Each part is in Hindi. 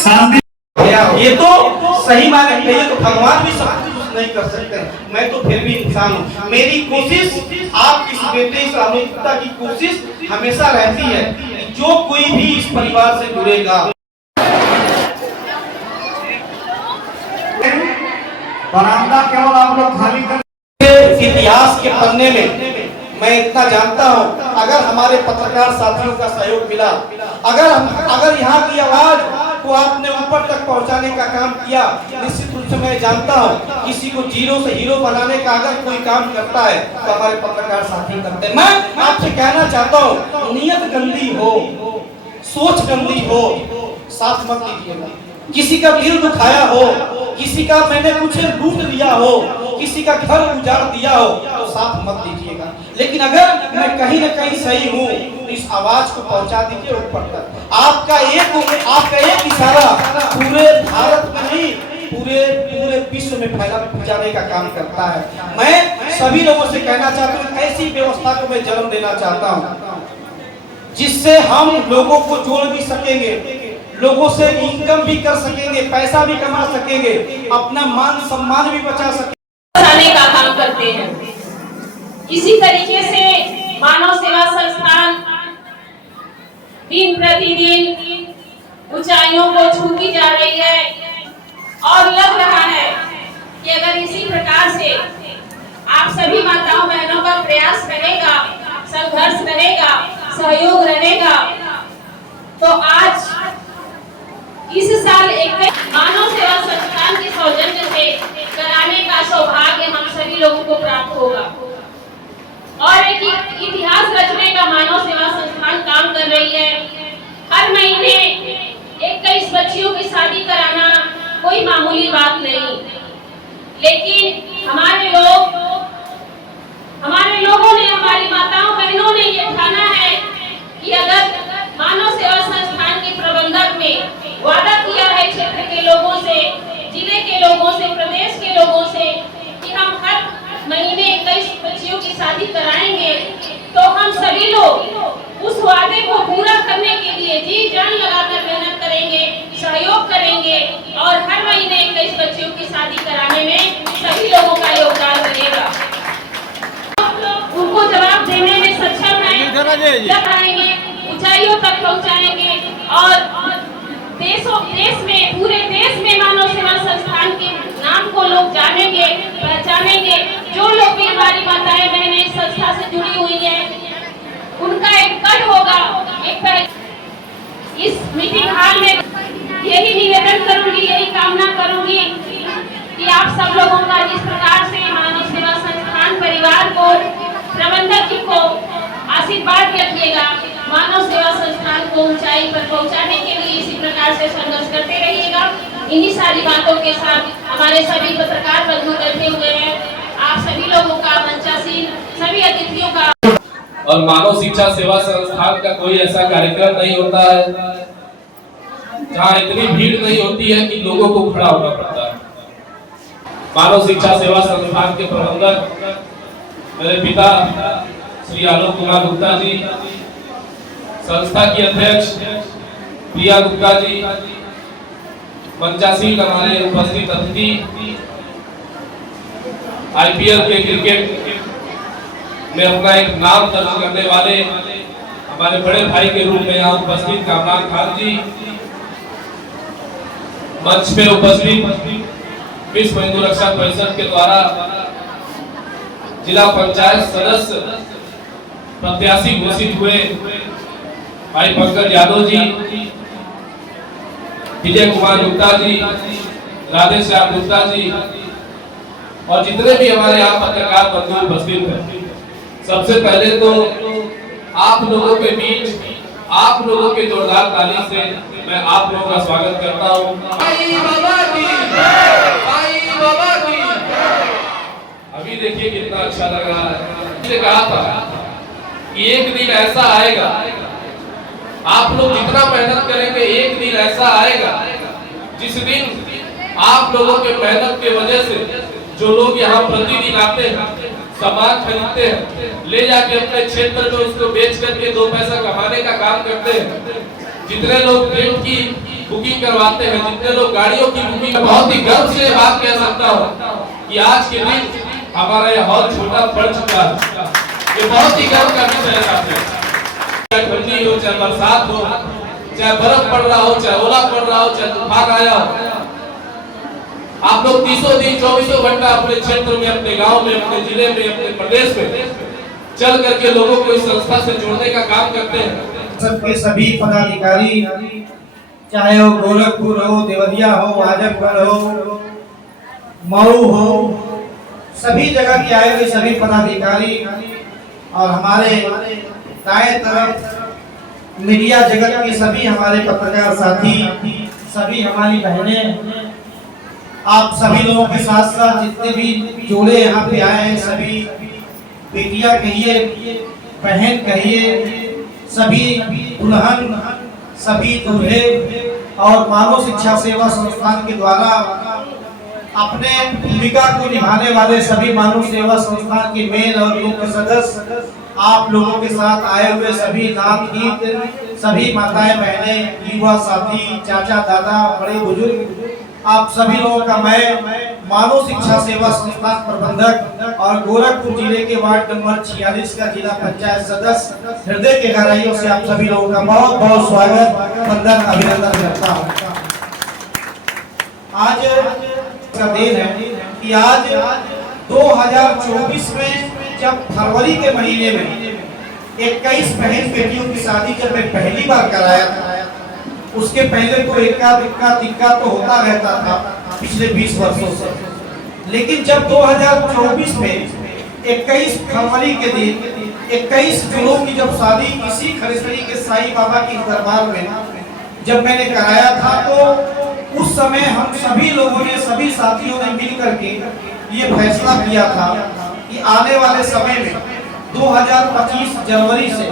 शांति। ये तो सही माने कहिए तो भगवान भी सब कुछ नहीं कर सकते। मैं तो फिर भी इंसान हूँ। मेरी कोशिश, आप इस बेटे इस अमृता की कोशिश हमेशा रहती है कि जो कोई भी इस परिवार से जुड़ेगा, बरामदा केवल आप लोग खाली कर। इतिहास के पन्ने में मैं इतना जानता हूँ, अगर हमारे पत्रकार साथियों का सहयोग मिला, अगर यहाँ की आवाज को आपने ऊपर तक पहुँचाने का काम किया, निश्चित रूप से मैं जानता हूँ किसी को जीरो से हीरो बनाने का अगर कोई काम करता है तो हमारे पत्रकार साथी करते हैं। मैं आपसे कहना चाहता हूँ, नियत गंदी हो, सोच गंदी हो, साथ मत लीजिएगा। किसी का दिल दुखाया हो, किसी का मैंने कुछ लूट लिया हो, किसी का घर उजाड़ दिया हो तो साथ मत दीजिएगा। लेकिन अगर मैं कहीं न कहीं सही हूँ तो इस आवाज को पहुंचा दीजिए ऊपर तक। आपका एक इशारा पूरे भारत में नहीं, पूरे विश्व में फैलाने का काम करता है। मैं सभी लोगों से कहना चाहता हूँ, ऐसी व्यवस्था को मैं जन्म देना चाहता हूँ जिससे हम लोगों को जोड़ भी सकेंगे, लोगों से इनकम भी कर सकेंगे, पैसा भी कमा सकेंगे, अपना मान सम्मान भी बचा सकेंगे का काम करते हैं। इसी तरीके से मानव सेवा संस्थान दिन प्रतिदिन ऊंचाइयों को छूती जा रही है और लग रहा है कि अगर इसी प्रकार से आप सभी माताओं बहनों का प्रयास रहेगा, संघर्ष रहेगा, सहयोग रहेगा, तो आज इस साल एक मानव सेवा संस्थान के सौजन्य से कराने का सौभाग्य हम सभी लोगों को प्राप्त होगा। और एक इतिहास रचने का मानव सेवा संस्थान काम कर रही है। हर महीने 21 बच्चियों की शादी कराना कोई मामूली बात नहीं, लेकिन हमारे लोगों ने, हमारी माताओं बहनों ने ये ठाना है कि अगर मानव सेवा संस्थान के प्रबंधक ने वादा किया है क्षेत्र के लोगों से, जिले के लोगों से, प्रदेश के लोगों से कि हम हर महीने 21 बच्चियों की शादी कराएंगे, तो हम सभी लोग उस वादे को पूरा करने के लिए जी जान लगाकर मेहनत करेंगे, सहयोग करेंगे और हर महीने 21 बच्चियों की शादी कराने में सभी लोगों का योगदान रहेगा। उनको जवाब देने में सक्षम है, जब आएंगे ऊंचाइयों तक पहुंचाएंगे और देश में, पूरे देश में मानव सेवा संस्थान के नाम को लोग जानेंगे, पहचानेंगे। जो लोग भी हमारी माताएं बहनें इस संस्था से जुड़ी हुई हैं, उनका एक कद होगा। इस मीटिंग हॉल में यही निवेदन करूंगी, यही कामना करूंगी कि आप सब लोगों का जिस प्रकार से मानव सेवा संस्थान परिवार को, प्रबंधक जी को आशीर्वाद रखिएगा, मानव सेवा संस्थान को ऊंचाई पर पहुंचाने के लिए इसी प्रकार से संघर्ष करते रहिएगा। इन्हीं सारी बातों के साथ हमारे सभी पत्रकार बंधु बैठे हुए हैं। आप सभी लोगों का, मंचासीन सभी अतिथियों का। और मानव शिक्षा सेवा संस्थान का कोई ऐसा कार्यक्रम नहीं होता है जहाँ इतनी भीड़ नहीं होती है कि लोगों को खड़ा होना पड़ता है। मानव शिक्षा सेवा संस्थान के प्रबंधक मेरे पिता श्री आलोक कुमार गुप्ता जी, संस्था की अध्यक्ष प्रिया गुप्ता जी, मंचासीन हमारे उपस्थित अतिथि, आईपीएल के क्रिकेट में अपना एक नाम दर्ज करने वाले हमारे बड़े भाई के रूप में यहाँ उपस्थित कामरान खान जी, मंच पे उपस्थित विश्व हिंदू रक्षा परिषद के द्वारा जिला पंचायत सदस्य प्रत्याशी घोषित हुए भाई पंकज यादव जी, विजय कुमार गुप्ता जी, राधेश्याम गुप्ता जी और जितने भी हमारे यहाँ पत्रकार बंधु उपस्थित हैं, सबसे पहले तो आप लोगों के बीच, आप लोगों के जोरदार ताली से मैं आप लोगों का स्वागत करता हूँ। अभी देखिए कितना अच्छा लग रहा है। मैंने कहा था कि एक दिन ऐसा आएगा, आप लोग जितना मेहनत करेंगे, एक दिन ऐसा आएगा जिस दिन आप लोगों के मेहनत के वजह से जो लोग यहाँ प्रतिदिन आते हैं, सामान खरीदते हैं, ले जाके अपने क्षेत्र में उसको बेच करके 2 पैसा कमाने का काम करते हैं, जितने लोग पेट की बुकिंग करवाते हैं, जितने लोग गाड़ियों की बुकिंग, बहुत ही गर्व से बात कह सकता हूँ कि आज के दिन हमारा यह हॉल छोटा पड़ चुका है। ये बहुत ही गर्व का विषय है। चाहे ठंडी हो, चाहे बरसात हो, चाहे बर्फ पड़ रहा हो, चाहे ओला पड़ रहा हो, चाहे तूफान आया हो, आप लोग 30 दिन 24 घंटा अपने क्षेत्र में, अपने गांव में, अपने जिले में, अपने प्रदेश में चल करके लोगों को इस संस्था से जोड़ने का काम करते हैं। सबके सभी पदाधिकारी, चाहे वो गोरखपुर हो, देवरिया हो, आजमगढ़ हो, मऊ हो, सभी जगह के आए हुए सभी पदाधिकारी और हमारे दाएं तरफ मीडिया जगत के सभी हमारे पत्रकार साथी, सभी हमारी बहनें, आप सभी लोगों के साथ साथ जितने भी जोड़े यहाँ पे आए हैं, सभी बेटियां कहिए, बहन कहिए, सभी दुल्हन, सभी दूल्हे और मानव शिक्षा सेवा संस्थान के द्वारा अपने भूमिका को निभाने वाले सभी मानव सेवा संस्थान के मेन और मुख्य सदस्य, आप लोगों के साथ आए हुए सभी नात गीत, सभी माताएं बहनें, युवा साथी, चाचा दादा, बड़े बुजुर्ग, आप सभी लोगों का मैं मानव शिक्षा सेवा संस्थान प्रबंधक और गोरखपुर जिले के वार्ड नंबर 46 का जिला पंचायत सदस्य हृदय के गहराइयों से आप सभी लोगों का बहुत बहुत स्वागत, वंदन, अभिनंदन करता हूँ। आज का दिन है कि आज 2024 में जब फरवरी के महीने में 21 बहन बेटियों की शादी जब मैं पहली बार कराया था, उसके पहले तो इक्का तिक्का तो होता रहता था पिछले 20 वर्षों से, लेकिन जब 2024 में 21 फरवरी के दिन 21 जोड़ों की जब शादी इसी खरीसरी के साईं बाबा की दरबार में जब मैंने कराया था, तो उस समय हम सभी लोगों ने, सभी साथियों ने मिल करके ये फैसला किया था कि आने वाले समय में 2025 जनवरी से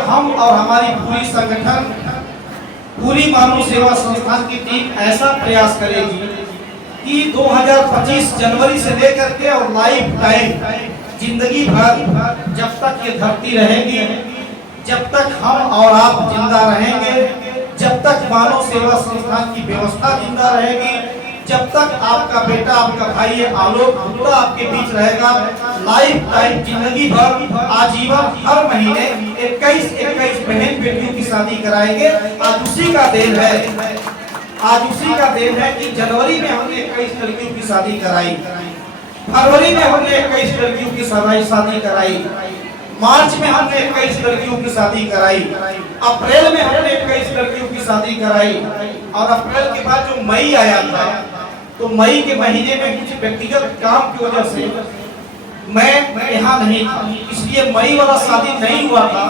हम और हमारी पूरी संगठन, पूरी मानव सेवा संस्थान की टीम ऐसा प्रयास करेगी कि 2025 जनवरी से लेकर के और लाइफ टाइम, जिंदगी भर जब तक ये धरती रहेगी, जब तक हम और आप जिंदा रहेंगे, जब तक मानव सेवा संस्थान की व्यवस्था जिंदा रहेगी, जब तक आपका बेटा, आपका भाई आलोक गुप्ता आपके बीच रहेगा, लाइफ टाइम, जिंदगी भर, आजीवन, हर महीने 21 बहन बेटियों की शादी कराएंगे। आज उसी का दिन है, आज उसी का दिन है कि जनवरी में हमने 21 लड़कियों की शादी कराई, फरवरी में हमने 21 लड़कियों की शादी कराई, मार्च में हमने 21 लड़कियों की शादी कराई, अप्रैल में हमने 21 लड़कियों की शादी कराई, और अप्रैल के बाद जो मई आया था, तो मई के महीने में कुछ व्यक्तिगत काम की वजह से मैं यहाँ नहीं था, इसलिए मई वाला शादी नहीं हुआ था।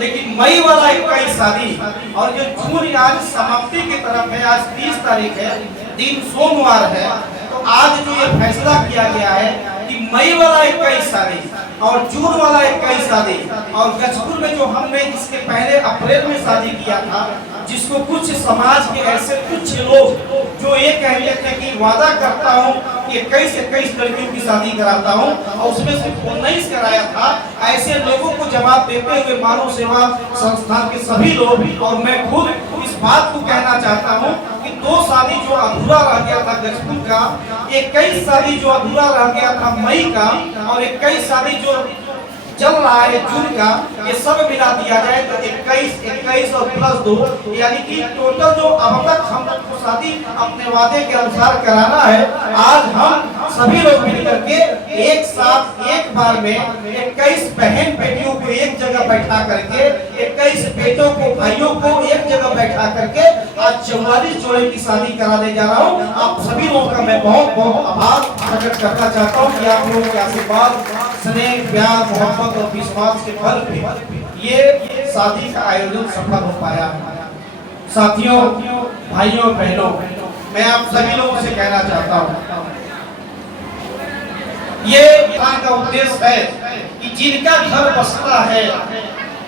लेकिन मई वाला 21 शादी, और जो जून आज समाप्ति की तरफ है, आज 30 तारीख है, दिन सोमवार है, तो आज जो ये फैसला किया गया है कि मई वाला 21 शादी और जून वाला 21 शादी, और गजपुर में जो हमने इसके पहले अप्रैल में शादी किया था, जिसको कुछ समाज के ऐसे कुछ लोग जो ये कहते थे कि वादा करता हूँ कि 21 लड़कियों की शादी कराता हूँ, और उसमें सिर्फ 19 कराया था, ऐसे लोगों को जवाब देते हुए मानव सेवा संस्थान के सभी लोग और मैं खुद इस बात को कहना चाहता हूँ कि 2 शादी जो अधूरा रह गया था गजपुर का, 21 शादी जो अधूरा रह गया था मई का, और 21 शादी जो चल रहा है जून का, ये सब मिला दिया जाए तो 21 और प्लस 2, यानी कि टोटल जो अब तक हम शादी अपने वादे के अनुसार कराना है, आज हम सभी लोग मिलकर के एक साथ एक बार में 21 बहन बेटियों को एक जगह बैठा करके, 21 बेटों को, भाइयों को एक जगह बैठा करके आज 44 जोड़े की शादी कराने जा रहा हूँ। आप सभी लोगों का मैं बहुत बहुत आभार प्रकट करना चाहता हूँ कि आप लोगों के आशीर्वाद, स्नेह, प्यार, मोहब्बत और विश्वास के बल पे ये शादी का आयोजन सफल हो पाया। साथियों, भाइयों, बहनों, मैं आप सभी लोगों से कहना चाहता हूँ, ये का उद्देश्य है कि जिनका घर बसता है,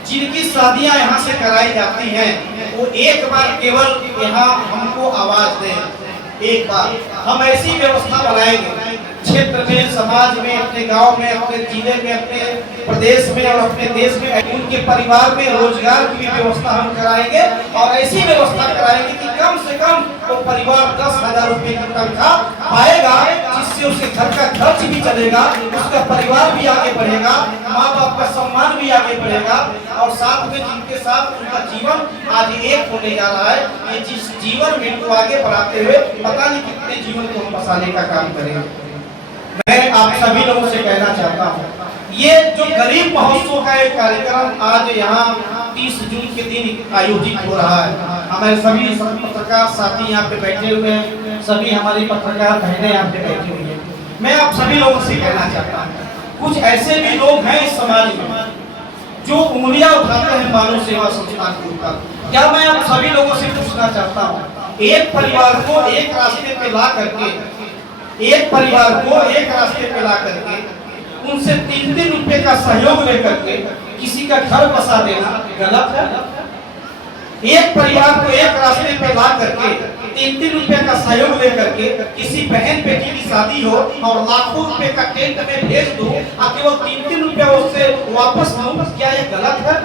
जिनकी शादियां यहाँ से कराई जाती हैं, वो एक बार केवल यहाँ हमको आवाज दें। एक बार हम ऐसी व्यवस्था बनाएंगे क्षेत्र में, समाज में, अपने गांव में, अपने जिले में, अपने प्रदेश में और अपने देश में, उनके परिवार में रोजगार की व्यवस्था हम कराएंगे, और ऐसी व्यवस्था कराएंगे कि कम 10,000 रुपए की तनख्वाह पाएगा, जिससे उसके घर का खर्च भी चलेगा, उसका परिवार भी आगे बढ़ेगा, माँ बाप का सम्मान भी आगे बढ़ेगा, और साथ में जिनके साथ उनका जीवन आज एक होने जा रहा है, ये जिस जीवन में को आगे बढ़ाते हुए पता नहीं कितने जीवन को हम बसाने का काम करेंगे। मैं आप सभी लोगों से कहना चाहता हूँ, ये जो गरीब महोत्सव का एक कार्यक्रम आज यहाँ 30 जून के दिन आयोजित हो रहा है, हमारे सभी पत्रकार साथी यहाँ पे बैठे हुए हैं, सभी हमारी पत्रकार बहनें यहाँ पे बैठी हुई हैं। मैं आप सभी लोगों से कहना चाहता हूँ, कुछ ऐसे भी लोग हैं इस समाज में जो उंगलियां उठाते हैं मानव सेवा संस्थान के ऊपर। क्या मैं आप सभी लोगों से पूछना चाहता हूँ, एक परिवार को एक रास्ते पे ला करके, एक परिवार को एक रास्ते पे ला करके उनसे 3-3 रुपए का सहयोग लेकर के किसी का घर बसा देना गलत है? एक परिवार को एक रास्ते पे ला करके 3-3 रुपए का सहयोग लेकर के किसी बहन बेटी की शादी हो और लाखों रुपए का टेंट में भेज दो और केवल 3-3 रुपए उससे वापस लूं, क्या ये गलत है?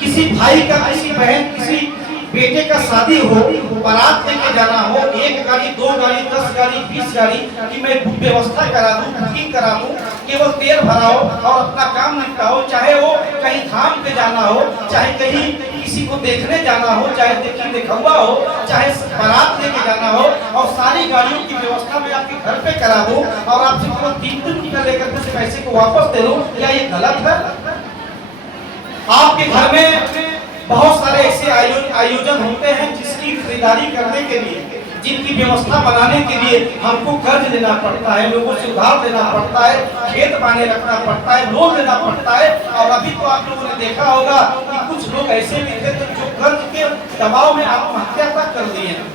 किसी भाई का, किसी बहन, किसी बेटे का शादी हो, बारात लेके जाना हो, 1 गाड़ी, 2 गाड़ी, 10 गाड़ी, 20 गाड़ी कि मैं व्यवस्था करा दूं, बुकिंग करा दूं, केवल तेल भराओ और अपना काम निपटाओ, चाहे वो कहीं धाम पे जाना हो, चाहे कहीं किसी को देखने जाना हो, चाहे दिखवा हो, चाहे बारात लेके जाना हो, और सारी गाड़ियों की व्यवस्था मैं आपके घर पे करा दूं और आपसे केवल 3-3 रुपया लेकर के पैसे को वापस दे दूं, क्या ये गलत है? आपके घर में बहुत सारे ऐसे आयोजन होते हैं जिसकी खरीदारी करने के लिए, जिनकी व्यवस्था बनाने के लिए हमको कर्ज लेना पड़ता है, लोगों से उधार लेना पड़ता है, खेत पानी रखना पड़ता है, लोन लेना पड़ता है। और अभी तो आप लोगों ने देखा होगा कि कुछ लोग ऐसे भी थे जो कर्ज के दबाव में आत्महत्या तक कर दिए हैं।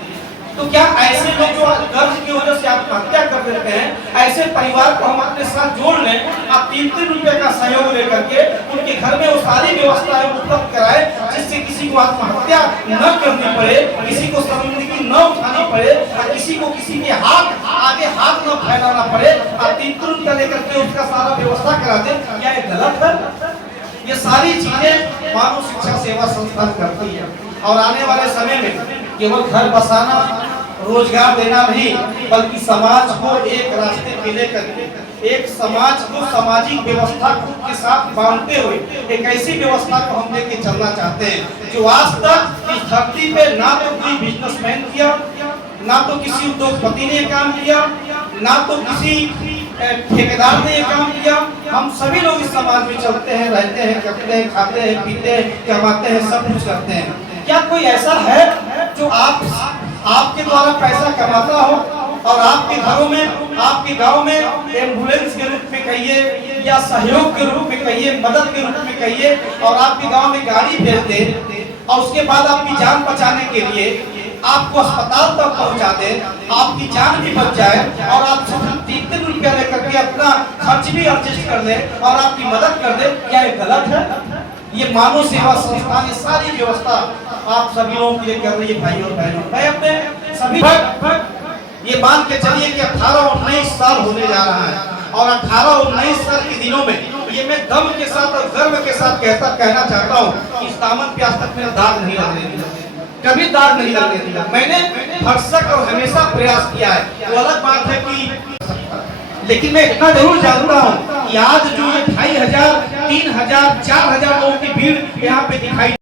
तो क्या ऐसे लोग जो कर्ज की वजह से आत्महत्या कर देते हैं, ऐसे परिवार को हम अपने साथ जोड़ लें, आप 3-3 रुपए का सहयोग लेकर के उनके घर में वो सारी व्यवस्थाएं उपलब्ध कराए, जिससे किसी को आत्महत्या न करनी पड़े, किसी को शर्मिंदगी न उठानी पड़े, और किसी को किसी के आगे हाथ न फैलाना पड़े, और 3-3 रुपया लेकर के उसका सारा व्यवस्था करा दे, क्या ये गलत है? ये सारी चीजें मानव शिक्षा सेवा संस्थान करती है। और आने वाले समय में केवल घर बसाना, रोजगार देना नहीं, बल्कि समाज को एक रास्ते पे लेकर के, एक समाज को सामाजिक व्यवस्था के साथ बांधते हुए एक ऐसी व्यवस्था को हम लेके चलना चाहते हैं जो आज तक इस धरती पे ना तो कोई बिजनेसमैन किया, ना तो किसी उद्योगपति ने काम किया, ना तो किसी ठेकेदार ने ये काम किया। हम सभी लोग इस समाज में चलते हैं, रहते हैं, करते हैं, खाते हैं, पीते हैं, कमाते हैं, सब कुछ करते हैं। क्या कोई ऐसा है जो आपके द्वारा पैसा कमाता हो और आपके घरों में, आपके गांव में एम्बुलेंस के रूप में कहिए या सहयोग के रूप में कहिए, मदद के रूप में कहिए, और आपके गांव में गाड़ी भेज दे और उसके बाद आपकी जान बचाने के लिए आपको अस्पताल तक पहुंचा दे, आपकी जान भी बच जाए और आप 3-3 रुपया लेकर के अपना खर्च भी एडजस्ट कर ले और आपकी मदद कर दे, क्या ये गलत है? ये मानव सेवा संस्थान ये सारी व्यवस्था आप सभी लोगों के लिए कर रही है भाई और बहनों। मैं अपने सभी ये मान के चलिए कि 18-19 साल होने जा रहा है और 18-19 साल के दिनों में ये मैं दम के साथ और गर्व के साथ कहना चाहता हूँ कि इस दामन पे आज तक मेरा दाग नहीं लगने दिया, कभी दाग नहीं लगने दिया। मैंने भरसक और हमेशा प्रयास किया है। वो अलग बात है कि लेकिन मैं इतना जरूर जानता हूँ कि आज जो ये 2500, 3000, 4000 लोगों की भीड़ यहाँ पे दिखाई